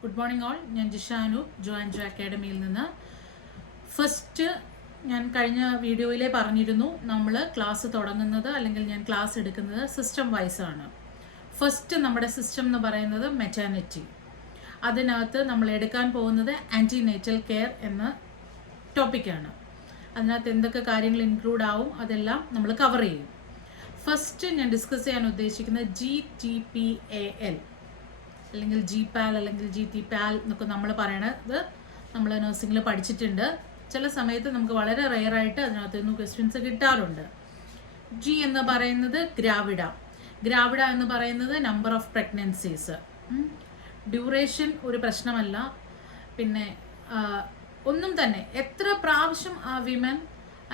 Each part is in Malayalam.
Good morning all. ഞാൻ ജിഷാനു ജോആൻഡ്രോ അക്കാഡമിയിൽ നിന്ന്. ഫസ്റ്റ് ഞാൻ കഴിഞ്ഞ വീഡിയോയിലെ പറഞ്ഞിരുന്നു നമ്മൾ ക്ലാസ് തുടങ്ങുന്നത് അല്ലെങ്കിൽ ഞാൻ ക്ലാസ് എടുക്കുന്നത് സിസ്റ്റം വൈസ് ആണ്. ഫസ്റ്റ് നമ്മുടെ സിസ്റ്റം എന്ന് പറയുന്നത് മെറ്റേണിറ്റി. അതിനകത്ത് നമ്മൾ എടുക്കാൻ പോകുന്നത് ആൻറ്റിനേറ്റൽ കെയർ എന്ന ടോപ്പിക്കാണ്. അതിനകത്ത് എന്തൊക്കെ കാര്യങ്ങൾ ഇൻക്ലൂഡ് ആവും അതെല്ലാം നമ്മൾ കവർ ചെയ്യും. ഫസ്റ്റ് ഞാൻ ഡിസ്കസ് ചെയ്യാൻ ഉദ്ദേശിക്കുന്നത് GTPAL അല്ലെങ്കിൽ GPAL അല്ലെങ്കിൽ GTPAL എന്നൊക്കെ നമ്മൾ പറയണത് നമ്മൾ നഴ്സിംഗിൽ പഠിച്ചിട്ടുണ്ട്. ചില സമയത്ത് നമുക്ക് വളരെ റെയറായിട്ട് അതിനകത്ത് നിന്ന് ക്വസ്റ്റ്യൻസ് കിട്ടാറുണ്ട്. G എന്ന് പറയുന്നത് ഗ്രാവിഡ എന്ന് പറയുന്നത് നമ്പർ ഓഫ് പ്രഗ്നൻസീസ്. ഡ്യൂറേഷൻ ഒരു പ്രശ്നമല്ല. പിന്നെ ഒന്നും തന്നെ എത്ര പ്രാവശ്യം ആ വിമൻ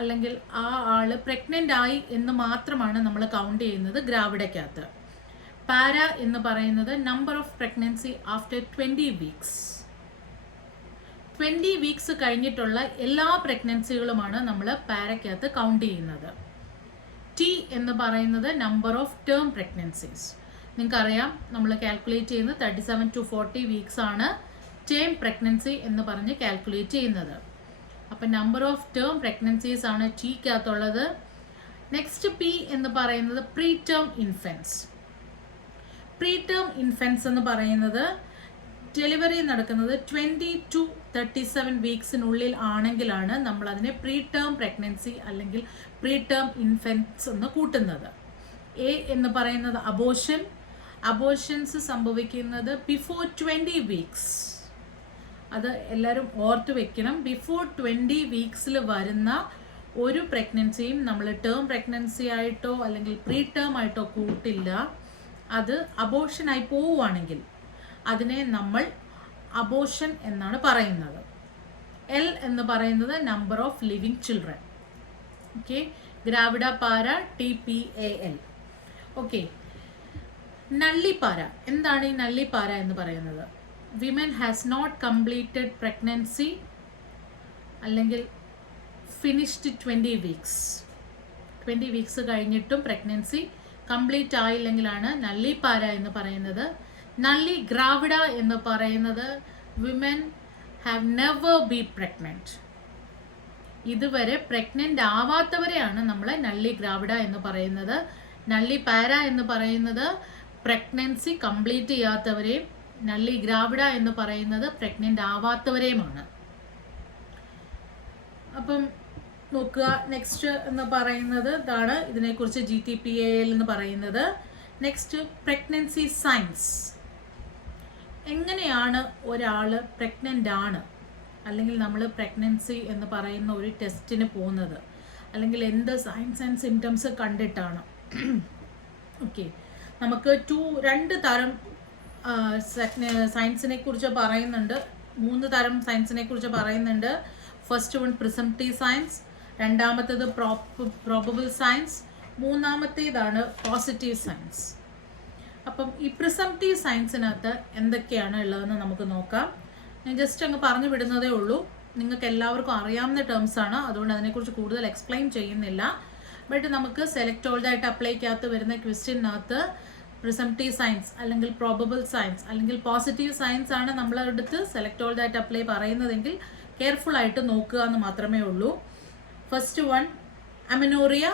അല്ലെങ്കിൽ ആ ആള് പ്രഗ്നൻ്റ് ആയി എന്ന് മാത്രമാണ് നമ്മൾ കൗണ്ട് ചെയ്യുന്നത് ഗ്രാവിഡയ്ക്കകത്ത്. പാര എന്ന് പറയുന്നത് number of pregnancy after 20 weeks. 20 weeks കഴിഞ്ഞിട്ടുള്ള എല്ലാ പ്രഗ്നൻസികളുമാണ് നമ്മൾ പാരയ്ക്കകത്ത് കൗണ്ട് ചെയ്യുന്നത്. T എന്ന് പറയുന്നത് നമ്പർ ഓഫ് ടേം പ്രഗ്നൻസീസ്. നിങ്ങൾക്കറിയാം നമ്മൾ കാൽക്കുലേറ്റ് ചെയ്യുന്നത് 37 to 40 വീക്സ് ആണ് ടേം പ്രഗ്നൻസി എന്ന് പറഞ്ഞ് കാൽക്കുലേറ്റ് ചെയ്യുന്നത്. അപ്പം നമ്പർ ഓഫ് ടേം പ്രഗ്നൻസീസ് ആണ് Tക്കകത്തുള്ളത്. നെക്സ്റ്റ് P എന്ന് പറയുന്നത് preterm infants. Preterm infants എന്ന് പറയുന്നത് ഡെലിവറി നടക്കുന്നത് 20 to 37 വീക്സിനുള്ളിൽ ആണെങ്കിലാണ് നമ്മൾ അതിനെ പ്രീ ടേം പ്രഗ്നൻസി അല്ലെങ്കിൽ പ്രീ ടേം ഇൻഫൻസ് എന്ന് കൂട്ടുന്നത്. A എന്ന് പറയുന്നത് അബോഷൻസ് സംഭവിക്കുന്നത് ബിഫോർ 20 വീക്സ്. അത് എല്ലാവരും ഓർത്ത് വെക്കണം. ബിഫോർ 20 വീക്സിൽ വരുന്ന ഒരു പ്രഗ്നൻസിയും നമ്മൾ ടേം പ്രഗ്നൻസി ആയിട്ടോ അല്ലെങ്കിൽ പ്രീ ടേം ആയിട്ടോ കൂട്ടില്ല. അത് അബോഷനായി പോവുകയാണെങ്കിൽ അതിനെ നമ്മൾ അബോഷൻ എന്നാണ് പറയുന്നത്. L എന്ന് പറയുന്നത് number of living children. Okay, gravida para TPAL. Okay, nullipara. എന്താണ് ഈ നള്ളിപ്പാര എന്ന് പറയുന്നത്? Women has not completed pregnancy അല്ലെങ്കിൽ ഫിനിഷ്ഡ് 20 വീക്സ്. 20 വീക്സ് കഴിഞ്ഞിട്ടും പ്രഗ്നൻസി കംപ്ലീറ്റ് ആയില്ലെങ്കിലാണ് നള്ളിപ്പാര എന്ന് പറയുന്നത്. നള്ളി ഗ്രാവിഡ എന്ന് പറയുന്നത് women have never be pregnant. ഇതുവരെ പ്രഗ്നൻ്റ് ആവാത്തവരെയാണ് നമ്മൾ നള്ളി ഗ്രാവിഡ എന്ന് പറയുന്നത്. നള്ളി പാര എന്ന് പറയുന്നത് പ്രഗ്നൻസി കംപ്ലീറ്റ് ചെയ്യാത്തവരെയും നള്ളി ഗ്രാവിഡ എന്ന് പറയുന്നത് പ്രഗ്നൻ്റ് ആവാത്തവരെയുമാണ്. അപ്പം നോക്കുക, നെക്സ്റ്റ് എന്ന് പറയുന്നത് ഇതാണ്. ഇതിനെക്കുറിച്ച് GTPAL എന്ന് പറയുന്നത്. Next pregnancy science. എങ്ങനെയാണ് ഒരാൾ പ്രഗ്നൻ്റ് ആണ് അല്ലെങ്കിൽ നമ്മൾ പ്രഗ്നൻസി എന്ന് പറയുന്ന ഒരു ടെസ്റ്റിന് പോകുന്നത് അല്ലെങ്കിൽ എന്ത് സയൻസ് ആൻഡ് സിംറ്റംസ് കണ്ടിട്ടാണ്? ഓക്കെ, നമുക്ക് രണ്ട് തരം സയൻസിനെ കുറിച്ച് പറയുന്നുണ്ട്. 3 തരം സയൻസിനെ കുറിച്ച് പറയുന്നുണ്ട്. ഫസ്റ്റ് വൺ പ്രിസംപ്റ്റീവ് സയൻസ്, രണ്ടാമത്തേത് പ്രോബബിൾ സയൻസ്, മൂന്നാമത്തേതാണ് പോസിറ്റീവ് സയൻസ്. അപ്പം ഈ പ്രിസംപ്റ്റീവ് സയൻസിനകത്ത് എന്തൊക്കെയാണ് ഉള്ളതെന്ന് നമുക്ക് നോക്കാം. ഞാൻ ജസ്റ്റ് അങ്ങ് പറഞ്ഞു വിടുന്നതേ ഉള്ളൂ. നിങ്ങൾക്ക് എല്ലാവർക്കും അറിയാവുന്ന ടേംസ് ആണ്, അതുകൊണ്ട് അതിനെക്കുറിച്ച് കൂടുതൽ എക്സ്പ്ലെയിൻ ചെയ്യുന്നില്ല. ബട്ട് നമുക്ക് സെലക്ട് ഓൾഡായിട്ട് അപ്ലൈക്കകത്ത് വരുന്ന ക്വസ്റ്റ്യനകത്ത് പ്രിസംപ്റ്റീവ് സയൻസ് അല്ലെങ്കിൽ പ്രോബബിൾ സയൻസ് അല്ലെങ്കിൽ പോസിറ്റീവ് സയൻസ് ആണ് നമ്മളടുത്ത് സെലക്ട് ഓൾഡായിട്ട് അപ്ലൈ പറയുന്നതെങ്കിൽ കെയർഫുൾ ആയിട്ട് നോക്കുക എന്ന് മാത്രമേ ഉള്ളൂ. First one amenorrhoea.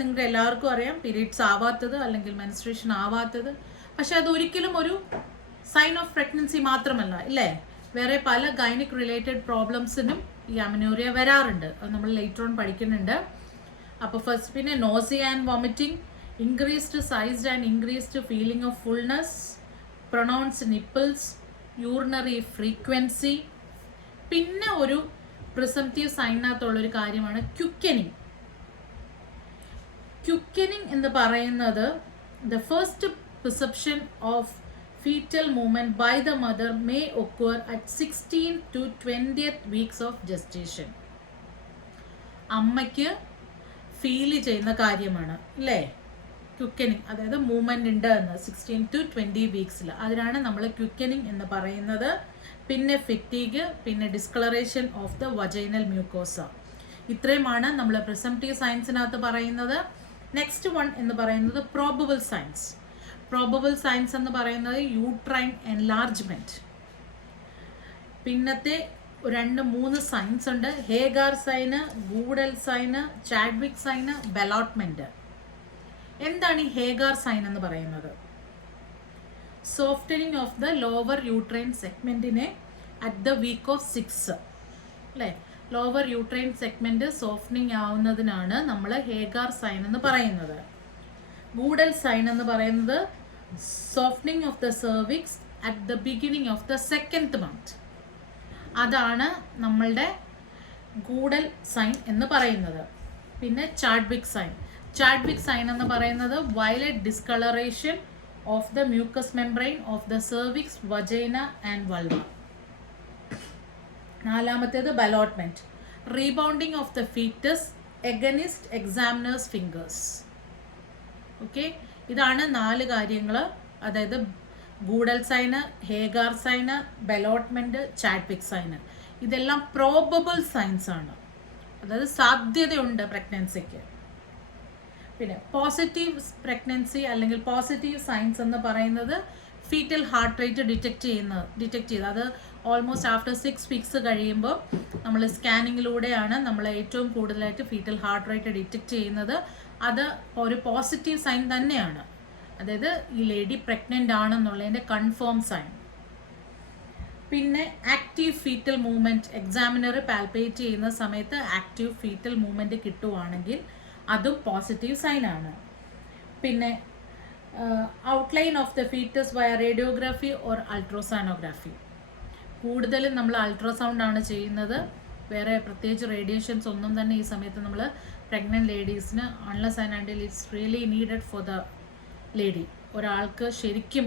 നിങ്ങൾക്ക് എല്ലാവർക്കും അറിയാം, പീരീഡ്സ് ആവാത്തത് അല്ലെങ്കിൽ മെൻസ്ട്രേഷൻ ആവാത്തത്. പക്ഷെ അത് ഒരിക്കലും ഒരു സൈൻ ഓഫ് പ്രഗ്നൻസി മാത്രമല്ല, ഇല്ലേ? വേറെ പല ഗൈനിക് റിലേറ്റഡ് പ്രോബ്ലംസിനും ഈ അമനോറിയ വരാറുണ്ട്. അത് നമ്മൾ ലേറ്റർ ഓൺ പഠിക്കുന്നുണ്ട്. അപ്പോൾ ഫസ്റ്റ് പിന്നെ nausea and vomiting, increased size and increased feeling of fullness, pronounced nipples, urinary frequency. പിന്നെ ഒരു പ്രിസംപ്റ്റീവ് സൈനകത്തുള്ളൊരു കാര്യമാണ് ക്യുക്കനിങ്. എന്ന് പറയുന്നത് the first perception of fetal movement by the mother may occur at 16th to 20th weeks of gestation. അമ്മയ്ക്ക് ഫീൽ ചെയ്യുന്ന കാര്യമാണ്, അല്ലേ? ക്യുക്കനിങ്, അതായത് മൂവ്മെന്റ് ഉണ്ട് എന്ന് 16 to 20 വീക്സിൽ. അതിനാണ് നമ്മൾ ക്യുക്കനിങ് എന്ന് പറയുന്നത്. പിന്നെ ഫിറ്റീഗ്, പിന്നെ discolouration of the vaginal mucosa. ഇത്രയുമാണ് നമ്മൾ പ്രിസംപ്റ്റീവ് സയൻസിനകത്ത് പറയുന്നത്. നെക്സ്റ്റ് വൺ എന്ന് പറയുന്നത് പ്രോബബിൾ സയൻസ്. പ്രോബബിൾ സൈൻസ് എന്ന് പറയുന്നത് യൂട്രൈൻ എൻലാർജ്മെൻറ്റ്. പിന്നത്തെ 2-3 സൈൻസ് ഉണ്ട്. Hegar sign, Goodell sign, Chadwick sign, ballottement. എന്താണ് ഈ ഹേഗാർ സൈൻ എന്ന് പറയുന്നത്? Softening of the lower uterine സെഗ്മെൻറ്റിനെ അറ്റ് ദ വീക്ക് ഓഫ് 6 അല്ലേ, ലോവർ യൂട്രൈൻ സെഗ്മെൻറ്റ് സോഫ്റ്റനിങ് ആവുന്നതിനാണ് നമ്മൾ ഹേഗാർ സൈൻ എന്ന് പറയുന്നത്. ഗൂഡൽ സൈൻ എന്ന് പറയുന്നത് softening of the cervix at the beginning of the 2nd month. അതാണ് നമ്മളുടെ ഗൂഡൽ സൈൻ എന്ന് പറയുന്നത്. പിന്നെ ചാഡ്വിക് സൈൻ. ചാഡ്വിക് സൈൻ എന്ന് പറയുന്നത് violet discolouration of the mucous membrane of the cervix, vagina and vulva. 4ാമത്തേത് ballottement. Rebounding of the foetus against examiner's fingers. Okay, ഇതാണ് 4 കാര്യങ്ങൾ. അതായത് Goodell sign, Hegar sign, ballottement, Chadwick sign. ഇതെല്ലാം പ്രോബബിൾ സൈൻസ് ആണ്, അതായത് സാധ്യതയുണ്ട് പ്രഗ്നൻസിക്ക്. പിന്നെ പോസിറ്റീവ് പ്രഗ്നൻസി അല്ലെങ്കിൽ പോസിറ്റീവ് സൈൻസ് എന്ന് പറയുന്നത് ഫീറ്റൽ ഹാർട്ട് റേറ്റ് ഡിറ്റക്ട് ചെയ്ത് അത് ഓൾമോസ്റ്റ് ആഫ്റ്റർ 6 weeks കഴിയുമ്പോൾ നമ്മൾ സ്കാനിങ്ങിലൂടെയാണ് നമ്മൾ ഏറ്റവും കൂടുതലായിട്ട് ഫീറ്റൽ ഹാർട്ട് റേറ്റ് ഡിറ്റക്ട് ചെയ്യുന്നത്. അത് ഒരു പോസിറ്റീവ് സൈൻ തന്നെയാണ്, അതായത് ഈ ലേഡി പ്രഗ്നൻ്റ് ആണെന്നുള്ളതിൻ്റെ കൺഫേം സൈൻ. പിന്നെ active foetal movement, examiner palpate ചെയ്യുന്ന സമയത്ത് ആക്റ്റീവ് ഫീറ്റൽ മൂവ്മെൻറ്റ് കിട്ടുവാണെങ്കിൽ അതും പോസിറ്റീവ് സൈനാണ്. പിന്നെ ഔട്ട്ലൈൻ ഓഫ് ദ ഫീറ്റസ് വയ റേഡിയോഗ്രാഫി ഓർ അൾട്രാസോണോഗ്രാഫി. കൂടുതലും നമ്മൾ അൾട്രാസൗണ്ട് ആണ് ചെയ്യുന്നത്. വേറെ പ്രത്യേകിച്ച് റേഡിയേഷൻസ് ഒന്നും തന്നെ ഈ സമയത്ത് നമ്മൾ പ്രഗ്നൻറ്റ് ലേഡീസിന് unless and until it's really needed for the lady. ഒരാൾക്ക് ശരിക്കും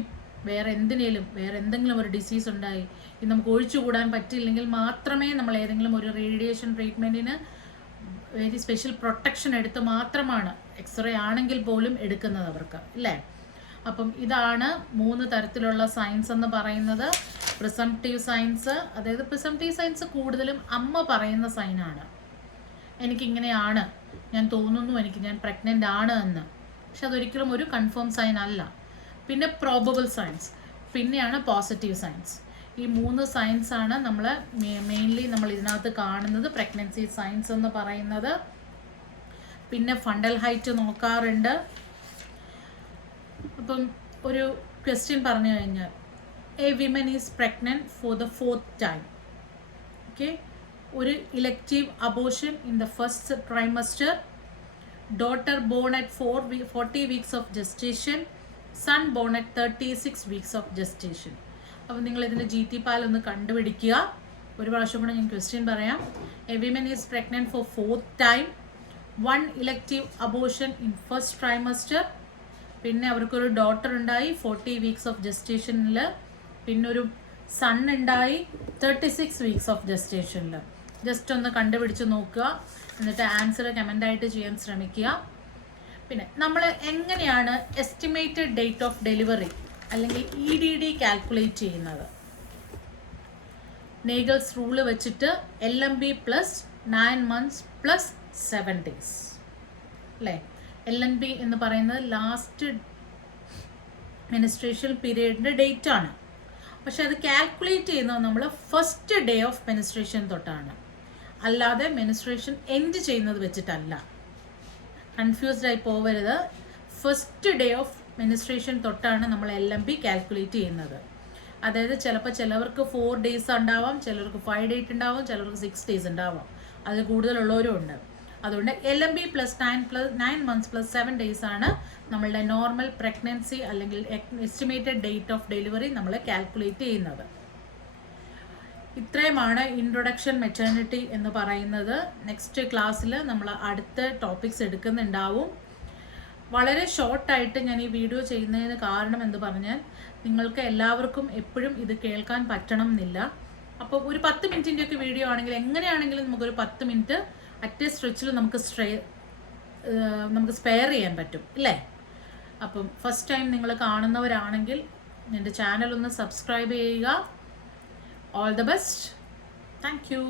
വേറെ എന്തെങ്കിലും ഒരു ഡിസീസ് ഉണ്ടായി ഇത് നമുക്ക് ഒഴിച്ചുകൂടാൻ പറ്റില്ലെങ്കിൽ മാത്രമേ നമ്മൾ ഏതെങ്കിലും ഒരു റേഡിയേഷൻ ട്രീറ്റ്മെൻറ്റിന് വെരി സ്പെഷ്യൽ പ്രൊട്ടക്ഷൻ എടുത്ത് മാത്രമാണ്, എക്സ്റേ ആണെങ്കിൽ പോലും എടുക്കുന്നത് അവർക്ക്, അല്ലേ? അപ്പം ഇതാണ് 3 തരത്തിലുള്ള സയൻസ് എന്ന് പറയുന്നത്. പ്രിസംപ്റ്റീവ് സയൻസ്, അതായത് പ്രിസംപ്റ്റീവ് സയൻസ് കൂടുതലും അമ്മ പറയുന്ന സൈനാണ്. എനിക്കിങ്ങനെയാണ്, ഞാൻ തോന്നുന്നു ഞാൻ പ്രഗ്നൻ്റ് ആണ് എന്ന്. പക്ഷെ അതൊരിക്കലും ഒരു കൺഫേം സൈൻ അല്ല. പിന്നെ പ്രോബബിൾ സയൻസ്, പിന്നെയാണ് പോസിറ്റീവ് സയൻസ്. ഈ 3 സയൻസാണ് നമ്മൾ മെയിൻലി നമ്മൾ ഇതിനകത്ത് കാണുന്നത് പ്രഗ്നൻസി സയൻസ് എന്ന് പറയുന്നത്. പിന്നെ ഫണ്ടൽ ഹൈറ്റ് നോക്കാറുണ്ട്. അപ്പം ഒരു ക്വസ്റ്റ്യൻ പറഞ്ഞു കഴിഞ്ഞാൽ a women is pregnant for the 4th time. Okay, ഒരു elective abortion in the first trimester, daughter born at 40 weeks of gestation, son born at 36 weeks of gestation. അപ്പോൾ നിങ്ങൾ ഇതിൻ്റെ GT പാൽ ഒന്ന് കണ്ടുപിടിക്കുക. ഒരു പ്രാവശ്യം കൂടെ ഞാൻ ക്വസ്റ്റ്യൻ പറയാം. A women is pregnant for 4th time, 1 elective abortion in first trimester, പിന്നെ അവർക്കൊരു ഡോട്ടർ ഉണ്ടായി 40 weeks ഓഫ് ജസ്റ്റേഷനിൽ, പിന്നെ ഒരു സൺ ഉണ്ടായി 36 weeks ഓഫ് ജസ്റ്റേഷനിൽ. ജസ്റ്റ് ഒന്ന് കണ്ടുപിടിച്ച് നോക്കുക, എന്നിട്ട് ആൻസർ കമൻ്റായിട്ട് ചെയ്യാൻ ശ്രമിക്കുക. പിന്നെ നമ്മൾ എങ്ങനെയാണ് എസ്റ്റിമേറ്റഡ് ഡേറ്റ് ഓഫ് ഡെലിവറി അല്ലെങ്കിൽ EDD കാൽക്കുലേറ്റ് ചെയ്യുന്നത്? നേഗൽസ് റൂള് വെച്ചിട്ട് LMB plus 9 months plus 7 days അല്ലേ? LMB എന്ന് പറയുന്നത് ലാസ്റ്റ് മെനിസ്ട്രേഷൻ പീരീഡിൻ്റെ ഡേറ്റ് ആണ്. പക്ഷെ അത് കാൽക്കുലേറ്റ് ചെയ്യുന്നത് നമ്മൾ ഫസ്റ്റ് ഡേ ഓഫ് മെനിസ്ട്രേഷൻ തൊട്ടാണ്, അല്ലാതെ മെനിസ്ട്രേഷൻ എൻഡ് ചെയ്യുന്നത് വെച്ചിട്ടല്ല. കൺഫ്യൂസ്ഡ് ആയി പോവരുത്. ഫസ്റ്റ് ഡേ ഓഫ് മെനിസ്ട്രേഷൻ തൊട്ടാണ് നമ്മൾ LMB കാൽക്കുലേറ്റ് ചെയ്യുന്നത്. അതായത് ചിലവർക്ക് 4 days ഉണ്ടാവാം, ചിലർക്ക് 5 days ഉണ്ടാവാം, ചിലർക്ക് 6 days ഉണ്ടാവാം, അത് കൂടുതലുള്ളവരും ഉണ്ട്. അതുകൊണ്ട് LMB plus 9 months plus 7 days ആണ് നമ്മളുടെ നോർമൽ പ്രഗ്നൻസി അല്ലെങ്കിൽ എസ്റ്റിമേറ്റഡ് ഡേറ്റ് ഓഫ് ഡെലിവറി നമ്മൾ കാൽക്കുലേറ്റ് ചെയ്യുന്നത്. ഇത്രയുമാണ് ഇൻട്രൊഡക്ഷൻ മെറ്റേണിറ്റി എന്ന് പറയുന്നത്. നെക്സ്റ്റ് ക്ലാസ്സിൽ നമ്മൾ അടുത്ത ടോപ്പിക്സ് എടുക്കുന്നുണ്ടാവും. വളരെ ഷോർട്ടായിട്ട് ഞാൻ ഈ വീഡിയോ ചെയ്യുന്നതിന് കാരണം എന്ന് പറഞ്ഞാൽ നിങ്ങൾക്ക് എല്ലാവർക്കും എപ്പോഴും ഇത് കേൾക്കാൻ പറ്റണം എന്നില്ല. അപ്പോൾ ഒരു 10 മിനിറ്റിൻ്റെയൊക്കെ വീഡിയോ ആണെങ്കിൽ എങ്ങനെയാണെങ്കിലും നമുക്കൊരു 10 മിനിറ്റ് അറ്റ് സ്ട്രെച്ചിൽ നമുക്ക് സ്പെയർ ചെയ്യാൻ പറ്റും, ഇല്ലേ? അപ്പം ഫസ്റ്റ് ടൈം നിങ്ങൾ കാണുന്നവരാണെങ്കിൽ എൻ്റെ ചാനൽ ഒന്ന് സബ്സ്ക്രൈബ് ചെയ്യുക. All the best. Thank you.